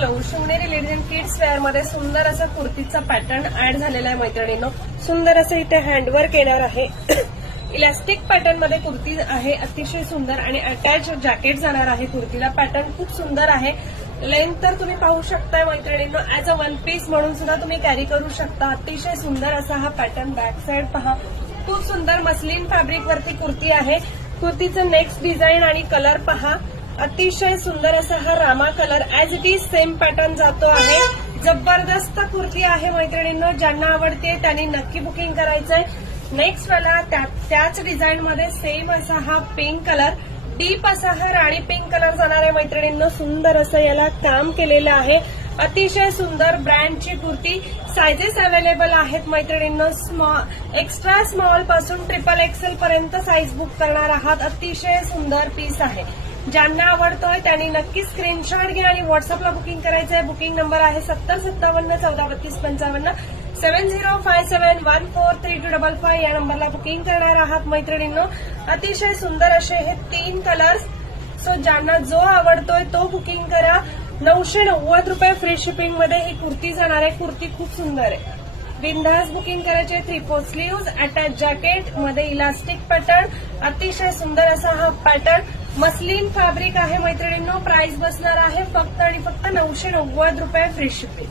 Hello, Shivneri ladies and kids wear मध्ये सुंदर असा कुर्तीचा पॅटर्न ऍड झालेला आहे मैत्रिणींनो. सुंदर असं इथे हँडवर्क येणार आहे. इलास्टिक पॅटर्न मध्ये कुर्ती आहे, अतिशय सुंदर आणि अटॅच जॅकेट जाणार आहे. कुर्तीला पॅटर्न खूप सुंदर आहे. लेंथ तर तुम्ही पाहू शकताय मैत्रिणींनो, ऍज अ वन पीस म्हणून सुद्धा तुम्ही कॅरी करू शकता. अतिशय सुंदर असा हा पॅटर्न. बॅक साइड पहा, खूप सुंदर मस्लिन फॅब्रिक वरती कुर्ती आहे. कुर्तीचं नेक्स्ट डिझाईन आणि कलर पहा, अतिशय सुंदर असा हा Rama colour. As it is same pattern जातो आहे. जबरदस्त कुर्ती आहे मैत्रिणींनो, ज्यांना आवडते त्यांनी नक्की बुकिंग करायचंय. नेक्स्ट वाला त्याच डिझाईन मध्ये सेम असा हा पिंक कलर, डीप असा हा राणी पिंक कलर जाणार आहे मैत्रिणींनो. सुंदर असं याला काम केलेलं आहे. अतिशय सुंदर ब्रँडची कुर्ती. सायझेस अवेलेबल आहेत मैत्रिणींनो. एक्स्ट्रा स्मॉल पासून XXL पर्यंत साईज बुक करणार आहात. अतिशय सुंदर पीस आहे. ज्यांना आवडतोय त्यांनी नक्की स्क्रीनशॉट घ्या आणि व्हॉट्सअपला बुकिंग करायचं आहे. बुकिंग नंबर आहे 7057143255 7057143255. या नंबरला बुकिंग करणार आहात मैत्रिणींनो. अतिशय सुंदर असे हे 3 कलर्स. सो ज्यांना जो आवडतोय तो बुकिंग करा. 990 रुपये फ्री शिपिंग मध्ये ही कुर्ती जाणार आहे. कुर्ती खूप सुंदर आहे. बिंदास बुकिंग करायचे. 3/4 स्लीव्ज, अटॅच जॅकेट मध्ये इलास्टिक पॅटर्न. अतिशय सुंदर असा हा पॅटर्न. मस्लिन फॅब्रिक आहे मैत्रिणींनो. प्राइस बसणार आहे फक्त आणि फक्त 990 रुपये फ्री शिपिंग.